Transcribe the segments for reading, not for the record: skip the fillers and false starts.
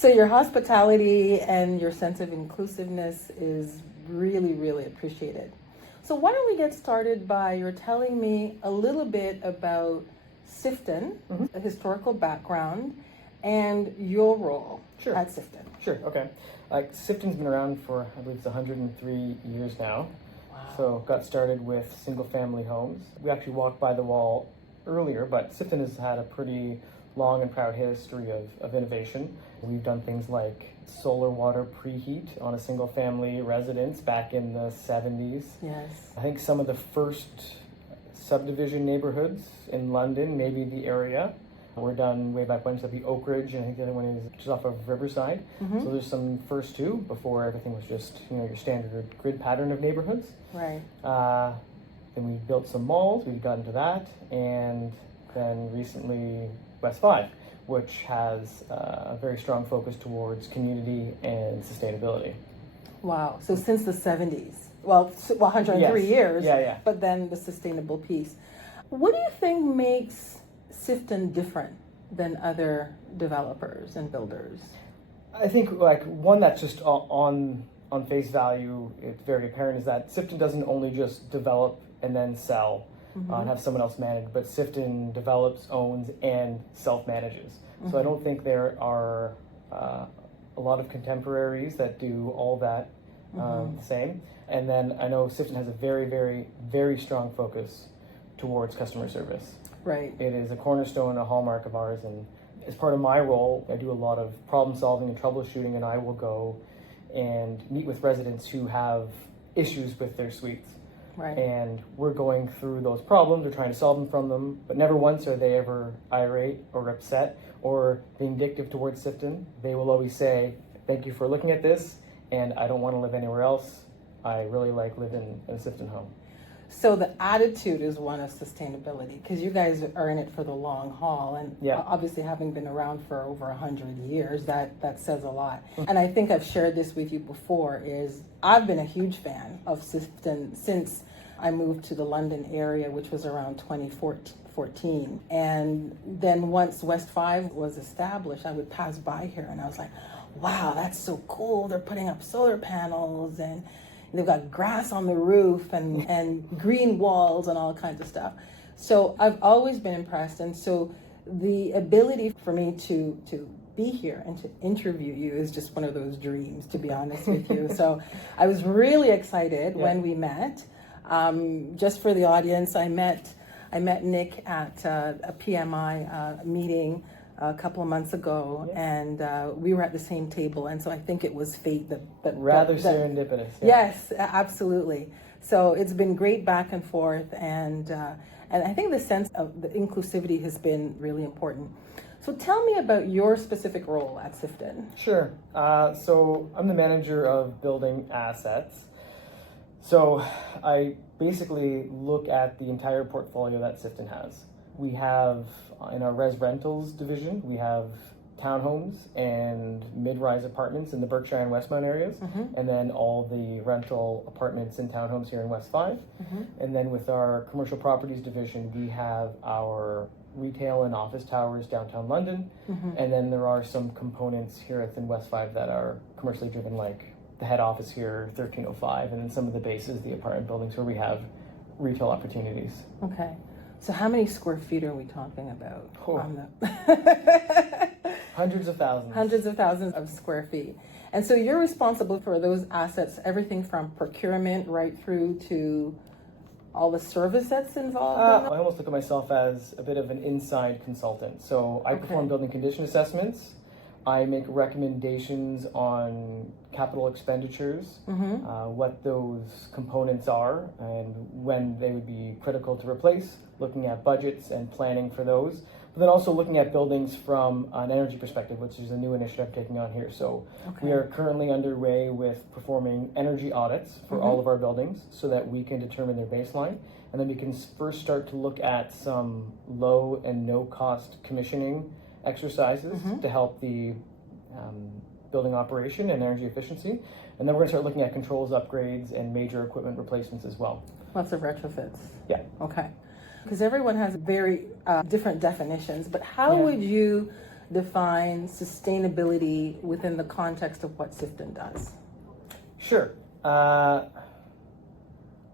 So your hospitality and your sense of inclusiveness is really, really appreciated. So why don't we get started by you're telling me a little bit about Sifton, a historical background, and your role at Sifton. Sure, okay. Sifton's been around for, I believe it's 103 years now. Wow. So got started with single family homes. We actually walked by the wall earlier, but Sifton has had a pretty long and proud history of innovation. We've done things like solar water preheat on a single family residence back in the 70s. Yes. I think some of the first subdivision neighborhoods in London, maybe the area, were done way back when. So that'd be Oak Ridge, and I think the other one is just off of Riverside. So there's some first two before everything was just, your standard grid pattern of neighborhoods. Right. Then we built some malls, we got into that, and then recently West 5, which has a very strong focus towards community and sustainability. Wow. So since the 70s, well 103 years, but then the sustainable piece. What do you think makes Sifton different than other developers and builders? I think one that's just on face value, it's very apparent, is that Sifton doesn't only just develop and then sell and have someone else manage, but Sifton develops, owns, and self-manages. So I don't think there are a lot of contemporaries that do all that the same. And then I know Sifton has a very, very, very strong focus towards customer service. Right. It is a cornerstone, a hallmark of ours, and as part of my role, I do a lot of problem solving and troubleshooting, and I will go and meet with residents who have issues with their suites. Right. And we're going through those problems, we're trying to solve them from them, but never once are they ever irate or upset or vindictive towards Sifton. They will always say, thank you for looking at this, and I don't want to live anywhere else. I really like living in a Sifton home. So the attitude is one of sustainability, because you guys are in it for the long haul, and obviously having been around for over 100 years, that says a lot. And I think I've shared this with you before, is I've been a huge fan of Sifton since I moved to the London area, which was around 2014. And then once West 5 was established, I would pass by here and I was like, wow, that's so cool. They're putting up solar panels and they've got grass on the roof and green walls and all kinds of stuff. So I've always been impressed. And so the ability for me to be here and to interview you is just one of those dreams, to be honest with you. So I was really excited when we met. Just for the audience, I met Nick at a PMI meeting a couple of months ago, and we were at the same table, and so I think it was fate that serendipitous. Yes, absolutely. So it's been great back and forth, and I think the sense of the inclusivity has been really important. So tell me about your specific role at Sifton. Sure. So I'm the manager of building assets. So I basically look at the entire portfolio that Sifton has. We have, in our res rentals division, we have townhomes and mid-rise apartments in the Berkshire and Westmount areas, and then all the rental apartments and townhomes here in West 5. And then with our commercial properties division, we have our retail and office towers downtown London, and then there are some components here within West 5 that are commercially driven, like the head office here, 1305, and then some of the bases, the apartment buildings where we have retail opportunities. Okay. So how many square feet are we talking about? Hundreds of thousands. Hundreds of thousands of square feet. And so you're responsible for those assets, everything from procurement right through to all the service that's involved? I almost look at myself as a bit of an inside consultant. So I perform building condition assessments. I make recommendations on capital expenditures, what those components are, and when they would be critical to replace, looking at budgets and planning for those. But then also looking at buildings from an energy perspective, which is a new initiative I'm taking on here. So we are currently underway with performing energy audits for all of our buildings so that we can determine their baseline. And then we can first start to look at some low and no cost commissioning exercises to help the building operation and energy efficiency. And then we're going to start looking at controls upgrades and major equipment replacements as well. Lots of retrofits. Yeah. Okay. Because everyone has very different definitions, but how would you define sustainability within the context of what Sifton does? Sure. Well,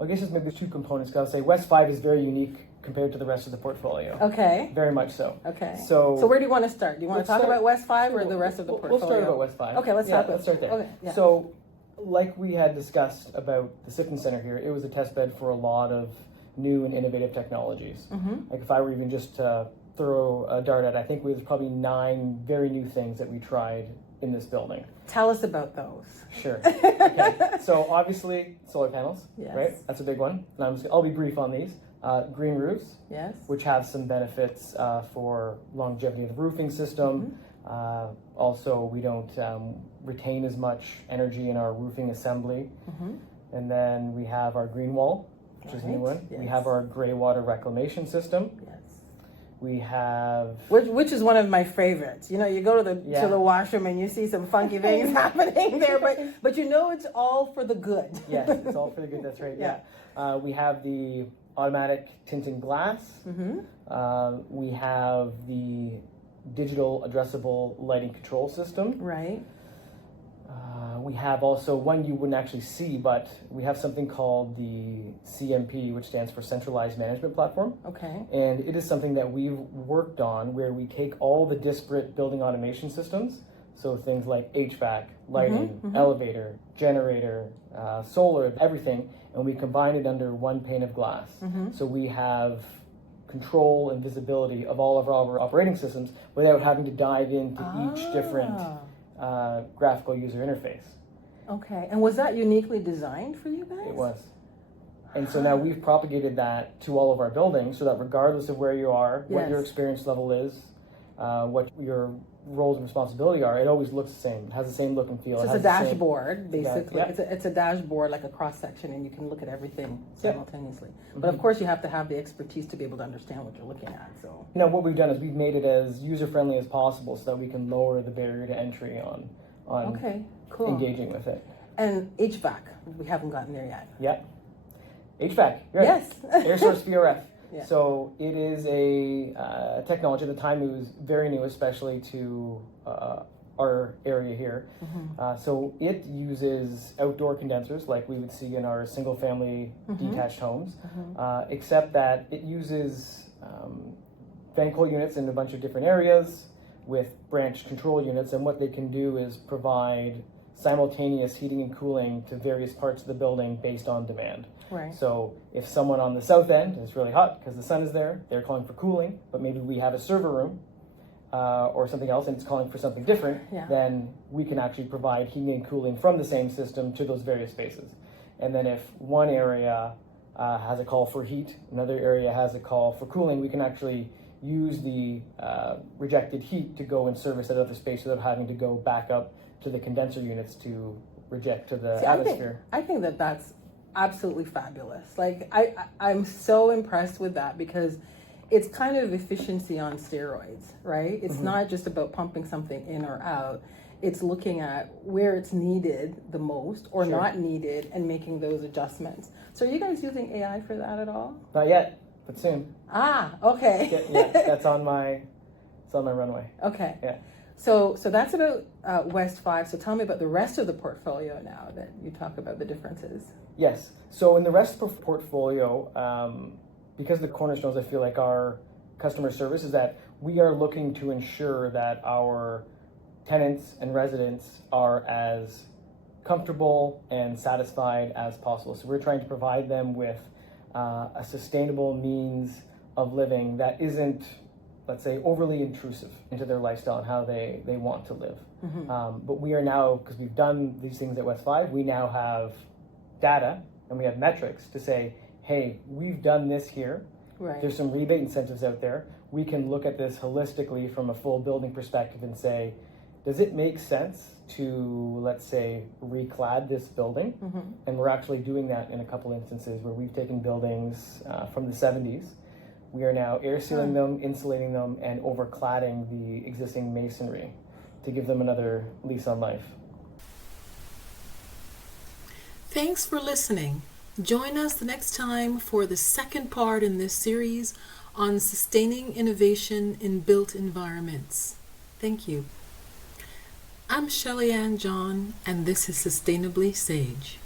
I guess there's maybe two components. I'll say West 5 is very unique compared to the rest of the portfolio. Okay. Very much so. Okay. So where do you want to start? Do you want to talk about West 5 or the rest of the portfolio? We'll start about West 5. Okay, let's start there. Okay, yeah. So, like we had discussed about the Sifton Center here, it was a test bed for a lot of new and innovative technologies. Like if I were even just to throw a dart at, I think there's probably 9 very new things that we tried in this building. Tell us about those. Sure. Okay. So obviously solar panels, yes. right? That's a big one. And I'll be brief on these. Green roofs, yes, which have some benefits for longevity of the roofing system. Also, we don't retain as much energy in our roofing assembly. And then we have our green wall, which is a new one. Yes. We have our gray water reclamation system. Yes. We have which is one of my favorites. You know, you go to the washroom and you see some funky things happening there, but you know it's all for the good. Yes, it's all for the good. That's right. Yeah. We have the automatic tinting glass. We have the digital addressable lighting control system. Right. We have also one you wouldn't actually see, but we have something called the CMP, which stands for Centralized Management Platform. Okay. And it is something that we've worked on where we take all the disparate building automation systems, so things like HVAC, lighting, elevator, generator, solar, everything, and we combine it under one pane of glass. So we have control and visibility of all of our operating systems without having to dive into each different graphical user interface. Okay, and was that uniquely designed for you guys? It was. And so now we've propagated that to all of our buildings so that regardless of where you are, what your experience level is, what your roles and responsibility are, it always looks the same. It has the same look and feel. So it's a dashboard, basically. Yeah. It's a dashboard, like a cross-section, and you can look at everything simultaneously. But of course, you have to have the expertise to be able to understand what you're looking at. So now what we've done is we've made it as user-friendly as possible so that we can lower the barrier to entry on okay, cool. engaging with it. And HVAC, we haven't gotten there yet. Yeah. HVAC, right. Yes. Air source VRF. Yeah. So it is a technology. At the time, it was very new, especially to our area here. So it uses outdoor condensers like we would see in our single-family detached homes, except that it uses fan coil units in a bunch of different areas with branch control units, and what they can do is provide simultaneous heating and cooling to various parts of the building based on demand. Right. So if someone on the south end is really hot because the sun is there, they're calling for cooling, but maybe we have a server room or something else and it's calling for something different, then we can actually provide heating and cooling from the same system to those various spaces. And then if one area has a call for heat, another area has a call for cooling, we can actually use the rejected heat to go and service that other space without having to go back up to the condenser units to reject to the atmosphere. I think that that's absolutely fabulous. Like I'm so impressed with that because it's kind of efficiency on steroids, right? It's not just about pumping something in or out. It's looking at where it's needed the most or not needed and making those adjustments. So are you guys using AI for that at all? Not yet, but soon. Okay. That's on my runway. Okay. Yeah. So that's about West 5. So tell me about the rest of the portfolio now that you talk about the differences. Yes. So in the rest of the portfolio, because the cornerstones, I feel like our customer service is that we are looking to ensure that our tenants and residents are as comfortable and satisfied as possible. So we're trying to provide them with a sustainable means of living that isn't, let's say, overly intrusive into their lifestyle and how they want to live. But we are now, because we've done these things at West 5, we now have data and we have metrics to say, hey, we've done this here. Right. There's some rebate incentives out there. We can look at this holistically from a full building perspective and say, does it make sense to, let's say, reclad this building? And we're actually doing that in a couple instances where we've taken buildings from the 70s. We are now air sealing them, insulating them, and overcladding the existing masonry to give them another lease on life. Thanks for listening. Join us the next time for the second part in this series on sustaining innovation in built environments. Thank you. I'm Shelly Ann John, and this is Sustainably SAJe.